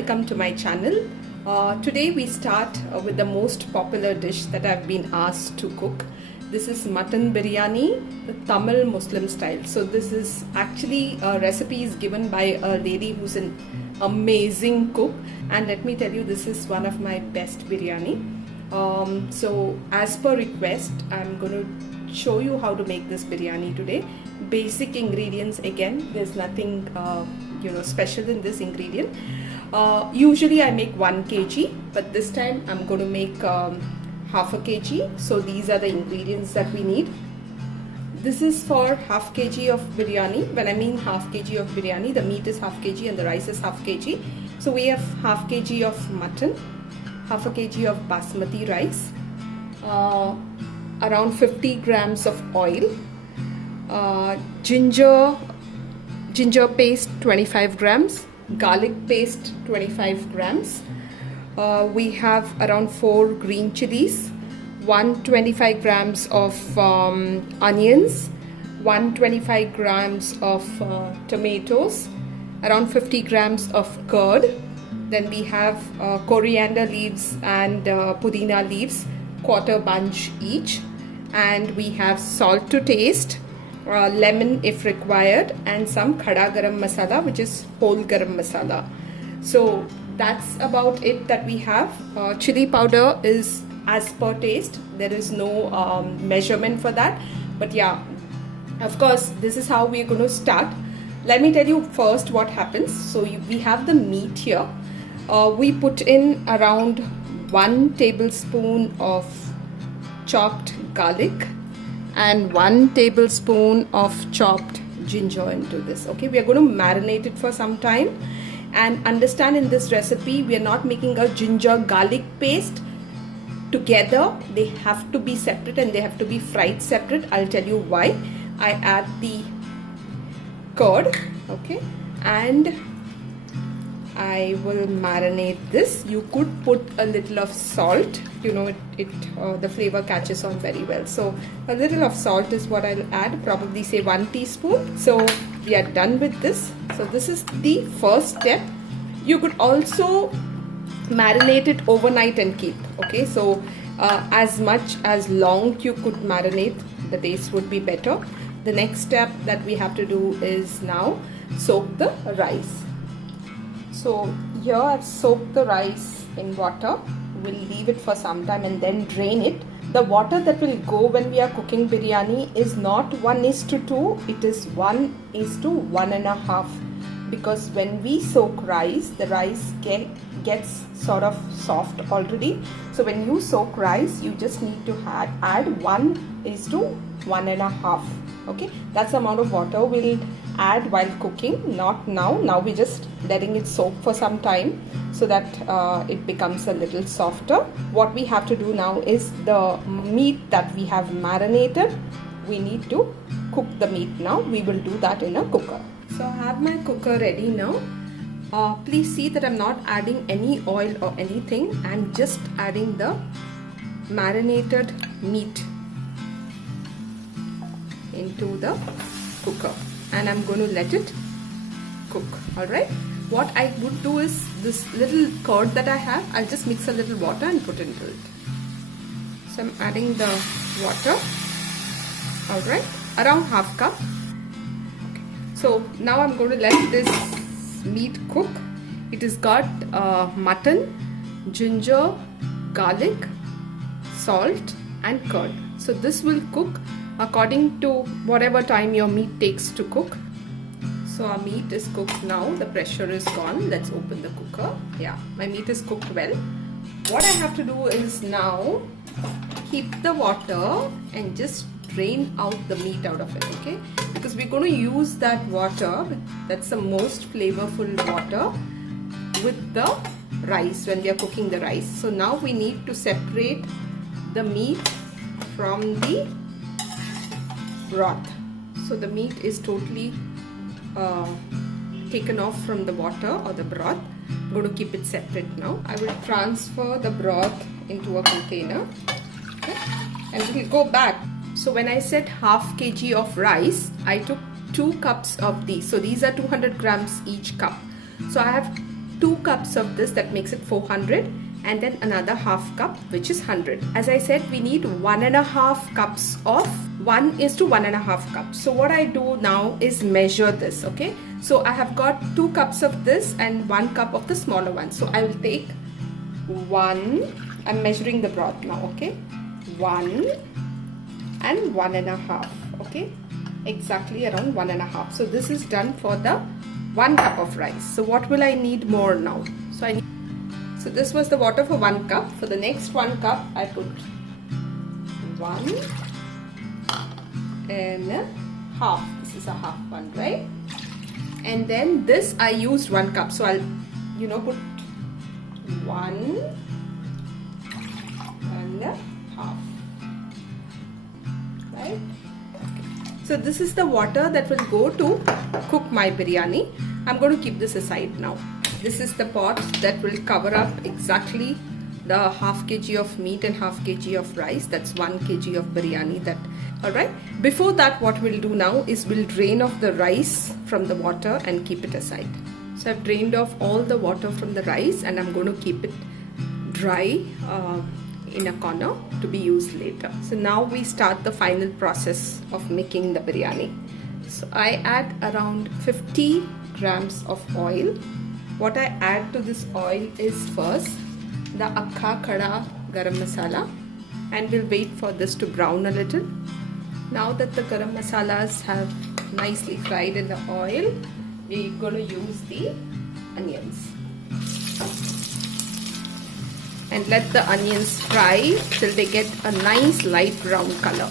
welcome to my channel. Today we start with the most popular dish that I've been asked to cook. This is mutton biryani, the Tamil Muslim style. So this is actually a recipe is given by a lady who's an amazing cook, and let me tell you, this is one of my best biryani. So as per request, I'm going to show you how to make this biryani today. Basic ingredients, again, there's nothing special in this ingredient. Usually I make 1 kg, but this time I'm going to make half a kg. So these are the ingredients that we need. This is for half kg of biryani. When I mean half kg of biryani, the meat is half kg and the rice is half kg. So we have half kg of mutton, half a kg of basmati rice, around 50 grams of oil, ginger paste 25 grams, garlic paste 25 grams. We have around 4 green chilies, 125 grams of onions, 125 grams of tomatoes, around 50 grams of curd. Then we have coriander leaves and pudina leaves, quarter bunch each, and we have salt to taste, lemon if required, and some khada garam masala, which is whole garam masala. So that's about it that we have. Chili powder is as per taste. There is no measurement for that, but yeah, of course this is how we're going to start. Let me tell you first what happens. So we have the meat here. We put in around 1 tablespoon of chopped garlic and 1 tablespoon of chopped ginger into this. Okay, we are going to marinate it for some time. And understand, in this recipe we are not making a ginger garlic paste together. They have to be separate and they have to be fried separate. I'll tell you why. I add the curd, okay, and I will marinate this. You could put a little of salt, the flavor catches on very well. So a little of salt is what I'll add, probably say 1 teaspoon. So we are done with this. So this is the first step. You could also marinate it overnight and keep, okay. So as much as long you could marinate, the taste would be better. The next step that we have to do is now soak the rice. So here I've soaked the rice in water. We'll leave it for some time and then drain it. The water that will go when we are cooking biryani is not 1:2, it is 1:1.5, because when we soak rice, the rice gets sort of soft already. So when you soak rice, you just need to add 1:1.5. Okay, that's the amount of water we'll add while cooking, not now. Now we're just letting it soak for some time so that it becomes a little softer. What we have to do now is the meat that we have marinated, we need to cook the meat now. We will do that in a cooker. So I have my cooker ready now. Please see that I'm not adding any oil or anything. I'm just adding the marinated meat into the cooker, and I'm going to let it cook. Alright, what I would do is, this little curd that I have, I'll just mix a little water and put into it. So I'm adding the water, alright, around half cup. Okay. So now I'm going to let this meat cook. It has got mutton, ginger, garlic, salt and curd. So this will cook according to whatever time your meat takes to cook. So our meat is cooked now. The pressure is gone. Let's open the cooker. Yeah, my meat is cooked well. What I have to do is now keep the water and just drain out the meat out of it, okay? Because we're going to use that water, that's the most flavorful water, with the rice when we are cooking the rice. So now we need to separate the meat from the broth. So the meat is totally taken off from the water or the broth. I'm going to keep it separate now. I will transfer the broth into a container, okay, and we'll go back. So when I said half kg of rice, I took 2 cups of these. So these are 200 grams each cup. So I have 2 cups of this, that makes it 400, and then another half cup, which is 100. As I said, we need 1.5 cups of 1:1.5 cups. So what I do now is measure this, okay? So I have got 2 cups of this and 1 cup of the smaller one. So I will take 1, I'm measuring the broth now, okay? 1 and 1.5, okay? Exactly around 1.5. So this is done for the 1 cup of rice. So what will I need more now? So this was the water for 1 cup. For the next 1 cup, I put 1 and a half. This is a half one, right? And then this I used 1 cup. So I'll, put 1 and a half, right? So this is the water that will go to cook my biryani. I'm going to keep this aside now. This is the pot that will cover up exactly the half kg of meat and half kg of rice. That's 1 kg of biryani. Alright. Before that, what we'll do now is we'll drain off the rice from the water and keep it aside. So I've drained off all the water from the rice and I'm going to keep it dry in a corner to be used later. So now we start the final process of making the biryani. So I add around 50 grams of oil. What I add to this oil is first the Akha Khada Garam Masala, and we'll wait for this to brown a little. Now that the garam masalas have nicely fried in the oil, we're going to use the onions. And let the onions fry till they get a nice light brown color.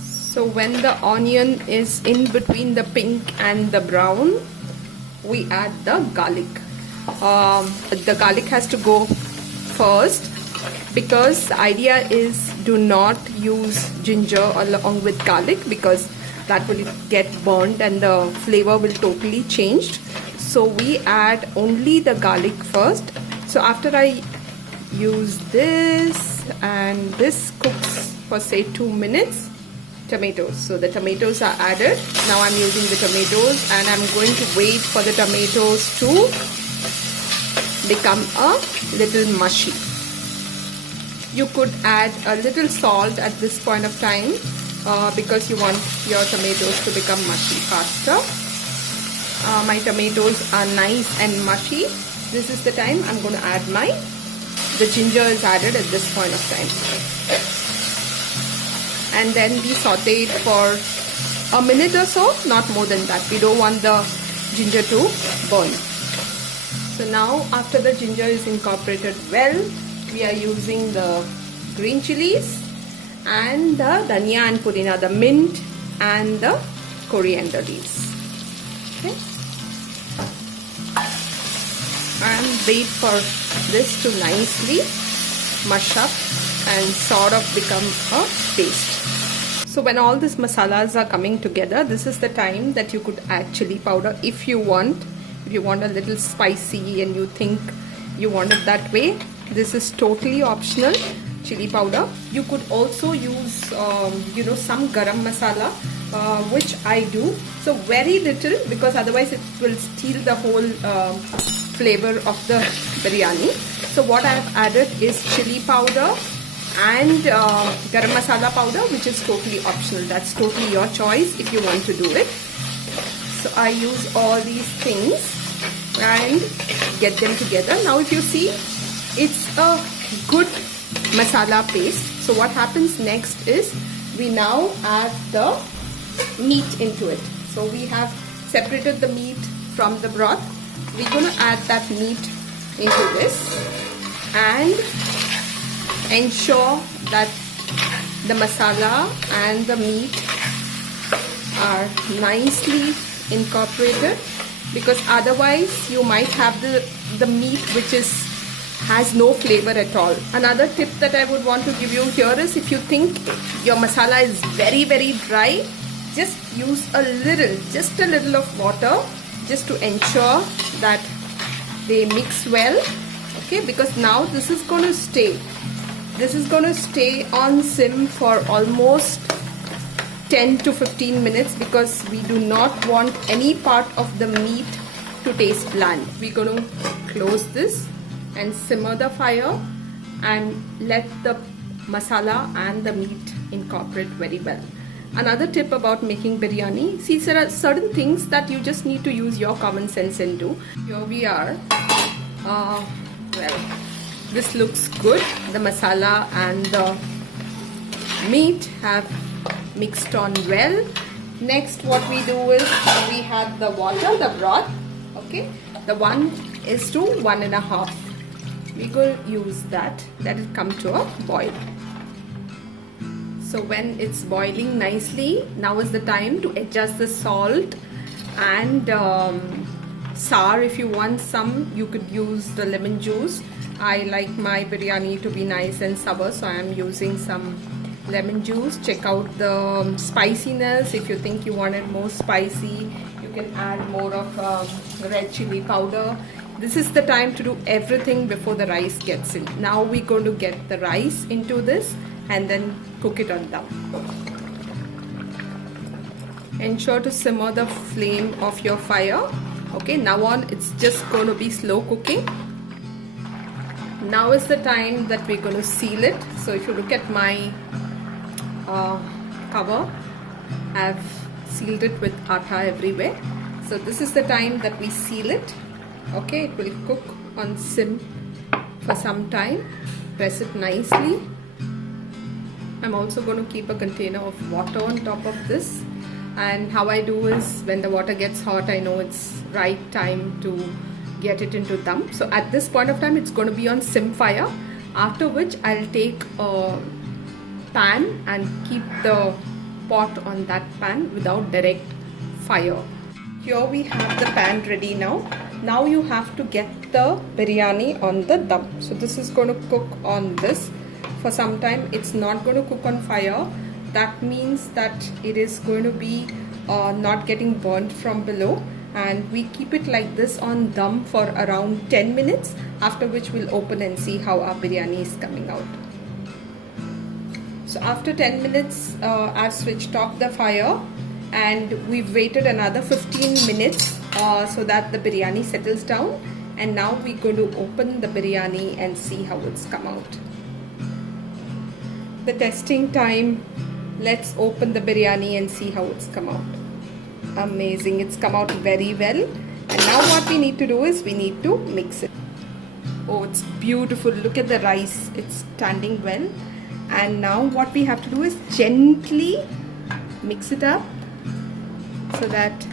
So when the onion is in between the pink and the brown, we add the garlic. The garlic has to go first because the idea is do not use ginger along with garlic because that will get burnt and the flavor will totally change. So we add only the garlic first. So after I use this and this cooks for say 2 minutes, tomatoes. So the tomatoes are added. Now I'm using the tomatoes and I'm going to wait for the tomatoes to become a little mushy. You could add a little salt at this point of time because you want your tomatoes to become mushy faster. My tomatoes are nice and mushy. This is the time I'm going to add the ginger is added at this point of time. And then we saute it for a minute or so, not more than that. We don't want the ginger to burn. So now after the ginger is incorporated well, we are using the green chilies and the dhania and pudina, the mint and the coriander leaves. Okay. And wait for this to nicely mush up and sort of become a paste. So when all these masalas are coming together, this is the time that you could add chili powder if you want. If you want a little spicy and you think you want it that way, this is totally optional, chili powder. You could also use some garam masala, which I do. So very little because otherwise it will steal the whole flavor of the biryani. So what I have added is chili powder and garam masala powder, which is totally optional. That's totally your choice if you want to do it. So I use all these things and get them together. Now if you see, it's a good masala paste. So what happens next is we now add the meat into it. So we have separated the meat from the broth. We're going to add that meat into this and ensure that the masala and the meat are nicely incorporated, because otherwise you might have the meat which has no flavor at all. Another tip that I would want to give you here is, if you think your masala is very dry, just use just a little of water just to ensure that they mix well. Okay, because now this is going to stay on sim for almost 10 to 15 minutes, because we do not want any part of the meat to taste bland. We're going to close this and simmer the fire and let the masala and the meat incorporate very well. Another tip about making biryani, see, there are certain things that you just need to use your common sense into. Here we are. Well, this looks good. The masala and the meat have mixed on well. Next, what we do is we have the water, the broth. Okay, the 1:1.5. We will use that. Let it come to a boil. So when it's boiling nicely, now is the time to adjust the salt and sour. If you want some, you could use the lemon juice. I like my biryani to be nice and sour, so I am using some lemon juice. Check out the spiciness. If you think you want it more spicy, you can add more of red chili powder. This is the time to do everything before the rice gets in. Now we're going to get the rice into this and then cook it on dum. Ensure to simmer the flame of your fire. Okay, now on it's just going to be slow cooking. Now is the time that we're going to seal it. So if you look at my cover, I've sealed it with atta everywhere. So this is the time that we seal it. Okay, it will cook on sim for some time. Press it nicely. I'm also going to keep a container of water on top of this. And how I do is, when the water gets hot, I know it's right time to get it into dum. So at this point of time, it's going to be on sim fire. After which I'll take a pan and keep the pot on that pan without direct fire. Here we have the pan ready now. Now you have to get the biryani on the dum. So this is going to cook on this for some time. It's not going to cook on fire. That means that it is going to be not getting burnt from below. And we keep it like this on dum for around 10 minutes. After which we'll open and see how our biryani is coming out. So after 10 minutes, I've switched off the fire. And we've waited another 15 minutes so that the biryani settles down. And now we're going to open the biryani and see how it's come out. The testing time. Let's open the biryani and see how it's come out. Amazing, it's come out very well. And now what we need to do is we need to mix it. Oh, it's beautiful. Look at the rice. It's standing well. And now what we have to do is gently mix it up. So that,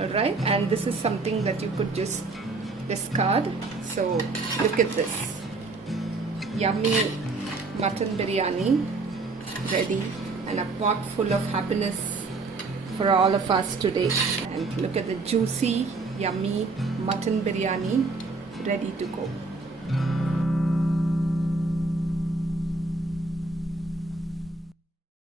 alright, and this is something that you could just discard. So look at this. Yummy mutton biryani ready, and a pot full of happiness for all of us today. And look at the juicy, yummy mutton biryani ready to go.